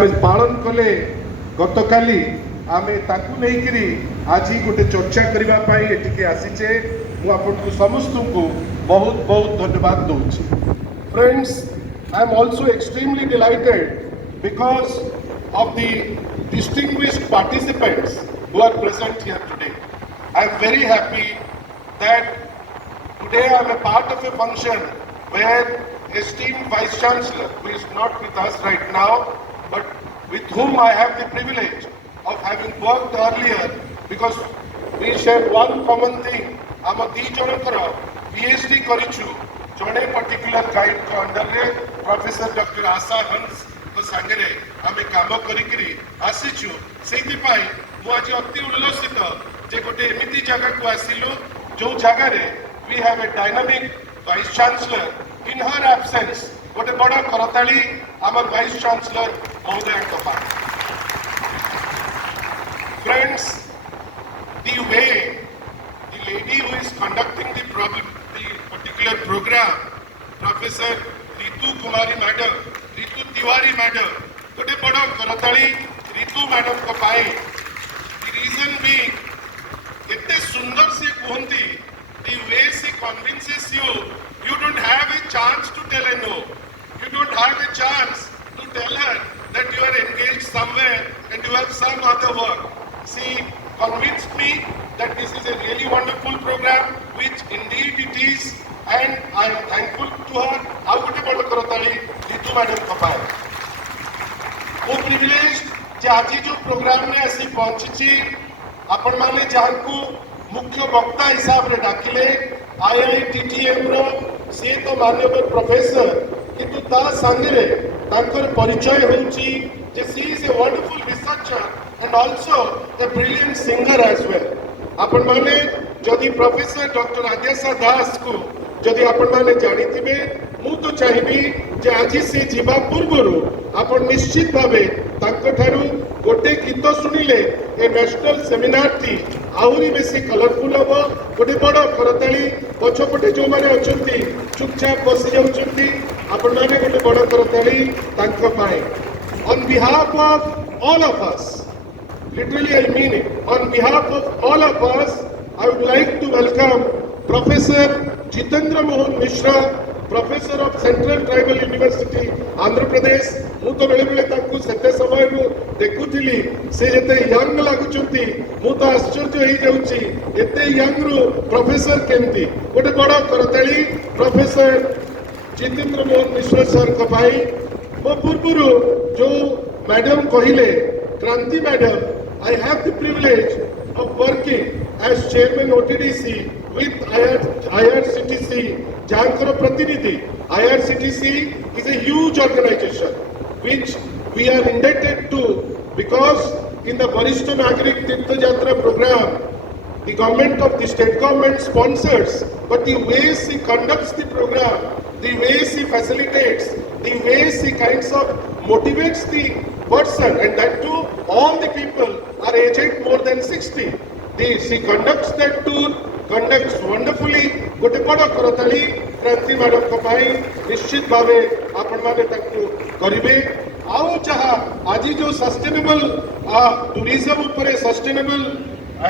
पालन कले गतकाली आमे ताकू नहीं आज गोटे चर्चा करने एटिके आसीचे मु आपको समस्त को बहुत बहुत धन्यवाद दूची। Friends, I am also extremely delighted because of the distinguished participants who are present here today. I am very happy that today I am a part of a function where esteemed Vice Chancellor, who is not with us right now, but with whom I have the privilege of having worked earlier, because we share one common thing. आम दी जनकर PhD करिछु जड़े particular guide को under रे professor doctor आशा हंस को संगे आमे काम करिकरी आसीछु। सेति पाई मु आज अति उल्लसित जे गोटे एमिति जगह को आसिलु जो जगह रे we have a dynamic vice chancellor in her absence. गोटे बड़ा करताली आमर वाइस चांसलर महोदय को पाए। Friends, the way the lady who is conducting the particular program, Professor Ritu Kumari Madam, Ritu Tiwari Madam, गोटे बड़ा करताली रितु मैडम को पाए। The reason being, इतने सुंदर से कहती, the way she convinces you, you don't have a chance to tell her no. You don't have a chance to tell her that you are engaged somewhere and you have some other work. She convinced me that this is a really wonderful program, which indeed it is, and I am thankful to her. How gote bada karotali Ritu madam ko pae वो privilege जे आज जो programme में आसी पहुंची आपण माने जानको मुख्य वक्ता हिसाब रे डाकिले IITTM रो से तो माननीय प्रोफेसर किंतु ता संगे तांकर परिचय होउची जे she is a wonderful researcher and also a brilliant singer as well. आपण माने जदि प्रोफेसर डॉक्टर आद्याशा दास को जदि आपण माने जानी थिबे मु तो चाहिबी जे आज से जीवा पूर्वरु आपण निश्चित भावे तांको थारु गोटे गीत सुनिले ए नेशनल सेमिनार थी आहुरी बेसी कलरफुल हबो। गोटे बड़ करताली पछपटे जो माने अछंती चुपचाप बसी जाउछंती आपण माने गोटे बड़ करताली तांको पाए। On behalf of all of us, literally I mean it, on behalf of all of us, I would like to welcome Professor Jitendra Mohan Mishra, Professor of Central Tribal University, Andhra Pradesh. मु तो बेले बेले ताकू सेते समय रो देखुथिली से जते young लागुचंती मु तो आश्चर्य होई जाउची एते यंग रो प्रोफेसर केमती। गोटे बड़ करताली प्रोफेसर जितेंद्र मोहन मिश्र सर को भाई मो पूर्वरु जो मैडम कहिले क्रांति madam, I have the privilege of working as chairman OTDC with IRCTC Jankara Pratinidhi. IRCTC is a huge organization which we are indebted to because in the Varishta Nagarik Tirtha Yatra program, the government of the state government sponsors, but the way she conducts the program, the way she facilitates, the way she kinds of motivates the person, and that too all the people are aged more than 60. She conducts that tour, conducts wonderfully. गोटे बड़ करताली क्रांति madam को पाई निश्चित भावे आपण माने ताकू करिवे। आउ जहा आज जो सस्टेनेबल टूरिज्म ऊपर सस्टेनेबल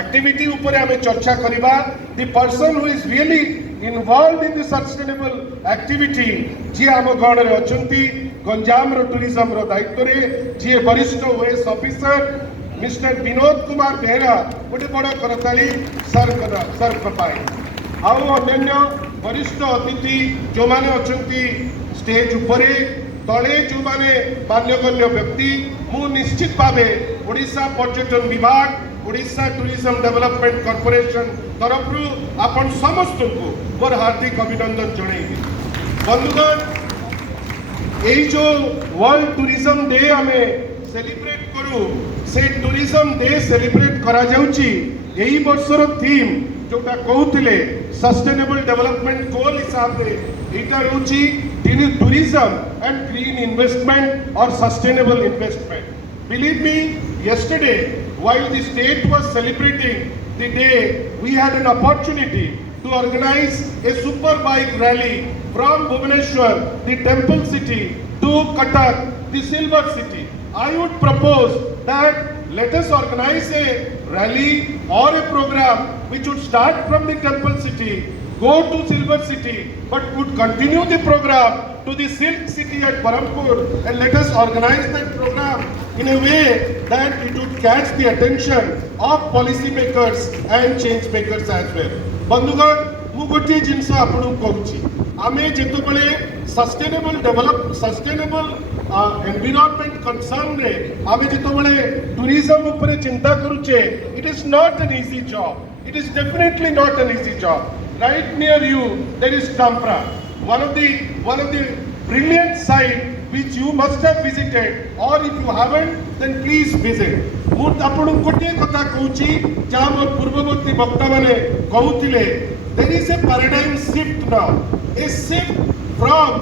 एक्टिविटी ऊपर हमें चर्चा करिबा। The person who is really involved in the sustainable activity जी आम गण रे अछंती गंजाम रो टूरिज्म रो दायित्व रे जी वरिष्ठ OS officer mister Vinod Kumar Behera गोटे बड़ करताली सर को पाए। आउ अन्य वरिष्ठ अतिथि जो माने अछंती स्टेज ऊपर तले जो माने मान्यगण्य व्यक्ति मु निश्चित भावे ओडिशा पर्यटन विभाग ओडिशा टूरिज्म डेवलपमेंट कॉर्पोरेशन तरफ आपण समस्त को मोर हार्दिक अभिनंदन जणैबी। बंधुगण, यही जो वर्ल्ड टूरिज्म डे आमे सेलिब्रेट करू से टूरिज्म डे सेलिब्रेट करा जाउची यही वर्षर थीम जोटा कहूथिले सस्टेनेबल डेवलपमेंट गोल हिसाब रे एटा रहउची टूरिज्म एंड ग्रीन इन्वेस्टमेंट और sustainable investment. Believe me, yesterday while the state was celebrating the day, we had an opportunity to organize a super bike rally from Bhubaneswar, the temple city, to Cuttack, the silver city. I would propose that let us organize a rally or a program which would start from the Temple City, go to Silver City, but would continue the program to the Silk City at Barampur, and let us organize that program in a way that it would catch the attention of policy makers and change makers as well. Bandhugan, ମୁଁ ଗୋଟିଏ ଜିନିଷ ଆପଣଙ୍କୁ କହୁଛି, ଆମେ ଯେତେବେଳେ sustainable environment concern रे आमे जेतबेले tourism ऊपर चिंता करूचे, it is not an easy job, it is definitely not an easy job. Right near you there is Tampara, one of the brilliant site which you must have visited, or if you haven't then please visit। मु आपन गोटे कथा कहूची जा मोर पूर्ववर्ती वक्ता माने कहउतिले, there is a paradigm shift now, a shift from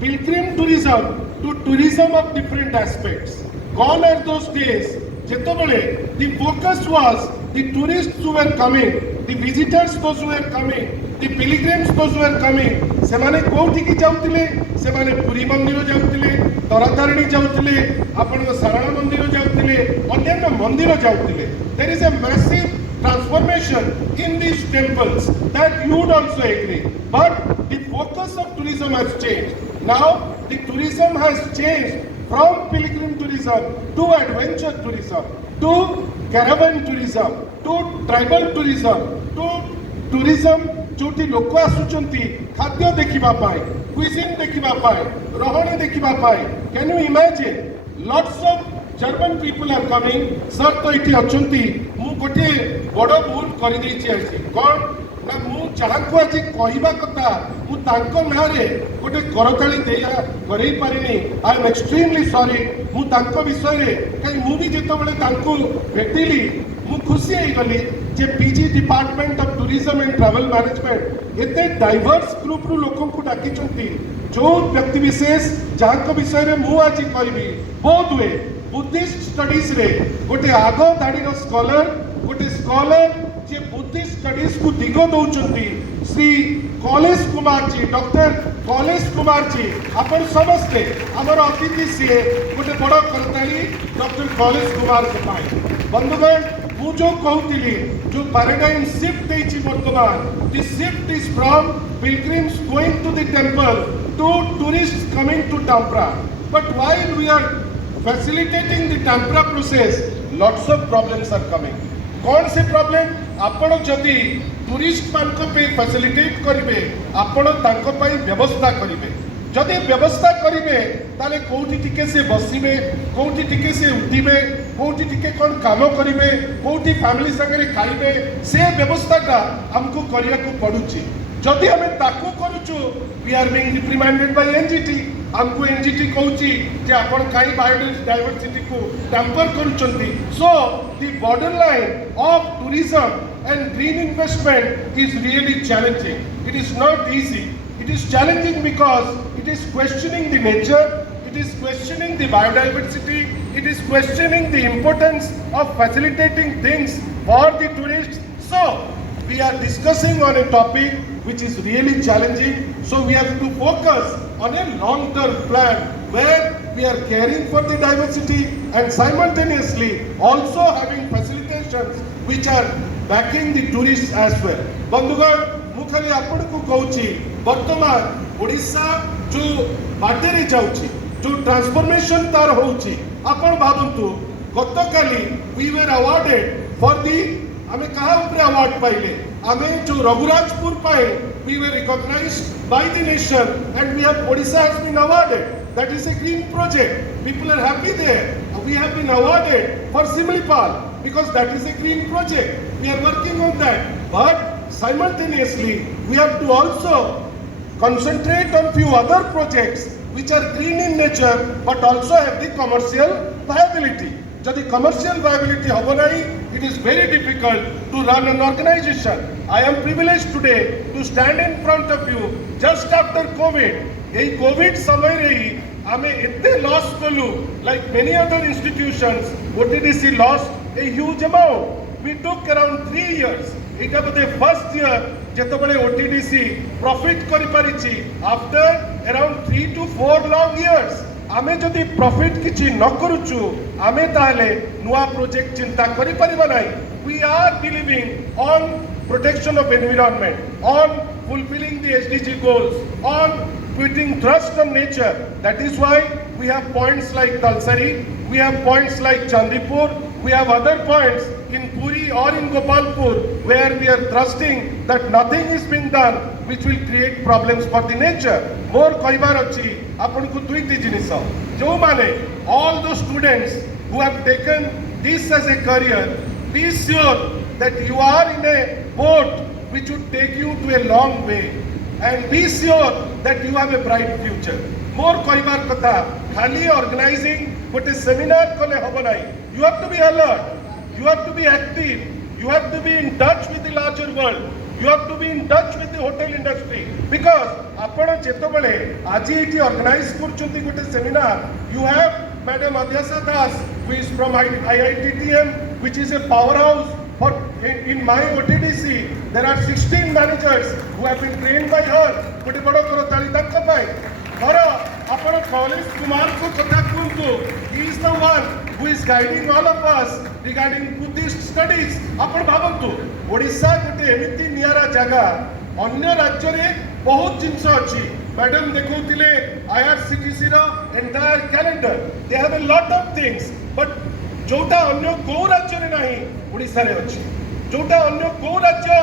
pilgrim tourism to tourism of different aspects। Gone are those days जेतबेले the focus was the tourists who were coming, the visitors those who were coming, the pilgrims those who were coming, सेमाने कोठी की जाउतिले, सेमाने पुरी मंदिर जाउतिले, तरातारिणी जाउतिले, आपण सारला मंदिर जाउतिले, अन्य मंदिर जाउतिले। There is a massive transformation in these temples that you would also agree, but the focus of tourism has changed। Now the tourism has changed from pilgrim tourism to adventure tourism, to caravan tourism, to tribal tourism, to tourism जोटी लोक आसुचंती खाद्य देखिबा पाए, cuisine देखिबा पाए, रहणी देखिबा पाए। Can you imagine lots of German people are coming. Sir तो इठी अछंती, मु गोटे बड़ भूल करि दैछि आछि कोन ना, मु जाहाको आज कहिबा कथा मु तांको नारे गोटे करताली देया करै पारिनी। I am extremely sorry. मु तांको विषय रे कई मु भी जेतबेले तांको भेटिली मु खुशी होई गली जे PG department of tourism and travel management एते डाइवर्स ग्रुप रु लोकन को डाकी चंती, जो व्यक्ति विशेष जाहाको विषय रे मु आज कहबी बहुत हुए बुद्धिस्ट स्टडीज रे गोटे आगो धाड़ी स्कॉलर जे बुद्धिस्ट स्टडीज को दिग दौचंती Shri college Kumar ji, doctor college Kumar ji. आपण समस्ते हमर अतिथि सीए गोटे बड़ करताली डॉक्टर कॉलेज कुमार के पाए। बंधुगण, मु जो कहूतिली जो पैराडाइम शिफ्ट देछि वर्तमान, this shift is from pilgrims going to the temple to tourists coming to Tampara. But while we are facilitating the Tampra process, lots of problems are coming। कौन से प्रॉब्लम? आपण जदि टूरिस्ट मानक पे फैसिलिटेट करिवे, आपण तांको पई व्यवस्था करिवे। जदि व्यवस्था करिवे ताले कोठी टिके से बसिबे, कोठी टिके से उठिबे, कोठी टिके कोन काम करिवे, कोठी फैमिली संगे खाइबे, से व्यवस्थाटा हमको करिया को पडुची। जदि हमें ताकू करूछु, we are being reprimanded by NGT. हमको एनजीटी कहूची जे आपण काई बायोडाइवर्सिटी को टैम्पर करूचंती। So the border line of tourism and green investment is really challenging. It is not easy. It is challenging because it is questioning the nature, it is questioning the biodiversity, it is questioning the importance of facilitating things for the tourists। So we are discussing on a topic which is really challenging, so we have to focus on a long term plan where we are caring for the diversity and simultaneously also having facilitations which are backing the tourists as well। बंधुगण, मु खाली आपण को कहूची वर्तमान ओडिशा जो बाटे रे जाउची, जो ट्रांसफॉर्मेशन तार होउची, आपण भाबंतु गतकाली we were awarded for the, हमें कहा ऊपर अवार्ड पाइले, हमें जो रघुराजपुर पाए, we were recognised by the nation and we have Odisha has been awarded. That is a green project, people are happy there. We have been awarded for Similipal because that is a green project, we are working on that, but simultaneously we have to also concentrate on few other projects which are green in nature but also have the commercial viability। जदि commercial viability होबो नाही, it is very difficult to run an organization। I am privileged today to stand in front of you just after COVID। AE Covid समय रे आमे एते loss कलु, like many other institutions, OTDC lost a huge amount। We took around 3 years। इटा बदे first year जेतबेले OTDC profit करि परिछि after around 3 to 4 long years। आमे जदि प्रॉफिट किछि न करूछु आमे ताले नुआ प्रोजेक्ट चिंता करि परिबा नाही. We are believing on protection of environment, on fulfilling the SDG goals, on putting trust on nature. That is why we have points like Talsari, we have points like Chandipur, we have other points in Puri or in Gopalpur where we are trusting that nothing is being done which will create problems for the nature. More kaibar achi apan ku duiti jinisa jo mane all those students who have taken this as a career, be sure that you are in a boat which would take you to a long way, and be sure that you have a bright future. More kaibar kotha khali organizing but a seminar kole hobo nai. You have to be alert, you have to be active, you have to be in touch with the larger world, you have to be in touch with the hotel industry, because ଆପଣ ଯେତେବେଳେ ଆଜି ଏଠି organise କରୁଛନ୍ତି ଗୋଟେ seminar, you have Madam Adhyasa Das who is from IITTM, which is a powerhouse for in my OTDC. There are 16 managers who have been trained by her. ଗୋଟେ ବଡ଼ କରତାଳି ତାଙ୍କ ପାଇଁ. ଧର ଆପଣ କଲେଜ କୁମାରଙ୍କ କଥା କୁହନ୍ତୁ. He is the one who is guiding all of us regarding Buddhist studies. ଆପଣ ଭାବନ୍ତୁ ଓଡ଼ିଶା ଗୋଟେ ଏମିତି ନିଆରା ଜାଗା, ଅନ୍ୟ ରାଜ୍ୟରେ ବହୁତ ଜିନିଷ ଅଛି. ମ୍ୟାଡାମ ଦେଖଉଥିଲେ IRCTC ର entire calendar. They have a lot of things, but ଯୋଉଟା ଅନ୍ୟ କୋଉ ରାଜ୍ୟରେ ନାହିଁ ଓଡ଼ିଶାରେ ଅଛି. ଯୋଉଟା ଅନ୍ୟ କୋଉ ରାଜ୍ୟ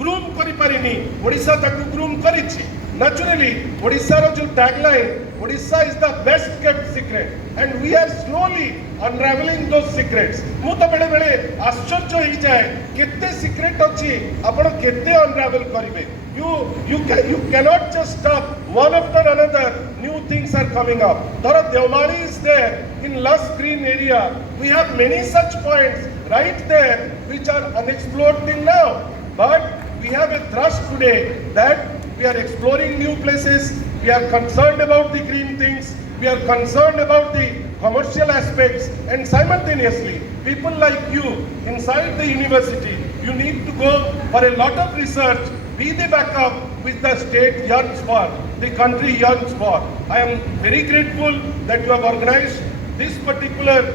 ଗ୍ରୁମ୍ କରିପାରିନି ଓଡ଼ିଶା ତାକୁ ଗ୍ରୁମ୍ କରିଛି. Naturally, Odisha's जो tagline, Odisha is the best kept secret, and we are slowly unraveling those secrets. ମୁଁ ତ ବେଳେ ବେଳେ ଆଶ୍ଚର୍ଯ୍ୟ ହେଇଯାଏ କେତେ secret ଅଛି, ଆପଣ କେତେ unravel କରିବେ. You cannot just stop one after another. New things are coming up. Dhara Devmani is there in lush green area. We have many such points right there which are unexplored till now. But we have a thrust today that we are exploring new places, we are concerned about the green things, we are concerned about the commercial aspects, and simultaneously people like you inside the university, you need to go for a lot of research, be the backup which the state yearns for, the country yearns for. I am very grateful that you have organized this particular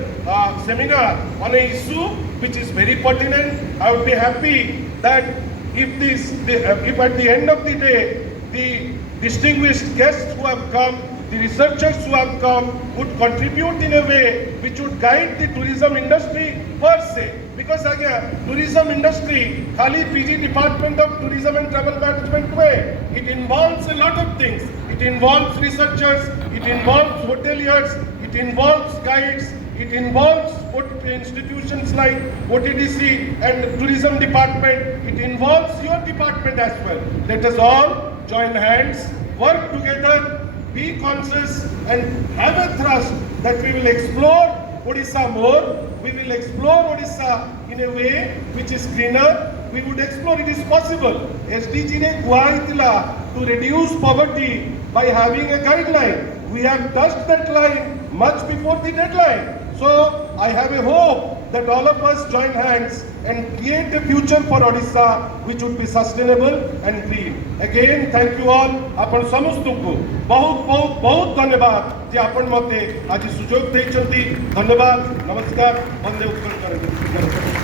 seminar on a issue which is very pertinent. I would be happy that if at the end of the day, the distinguished guests who have come, the researchers who have come would contribute in a way which would guide the tourism industry per se. Because again, tourism industry, Khali PG Department of Tourism and Travel Management way, it involves a lot of things. It involves researchers, it involves hoteliers, it involves guides, it involves institutions like OTDC and tourism department. It involves your department as well. Let us all join hands, work together, be conscious, and have a thrust that we will explore Odisha more. We will explore Odisha in a way which is greener. We would explore it is possible. SDG ne kuhaitila to reduce poverty by having a guideline. We have touched that line much before the deadline. So I have a hope that all of us join hands and create a future for Odisha which would be sustainable and green. Again, thank you all. आपण समस्तଙ୍କୁ बहुत बहुत बहुत धन्यवाद जे आपण मते आज सुजोग देइछंती. धन्यवाद, नमस्कार, वंदे उत्कल।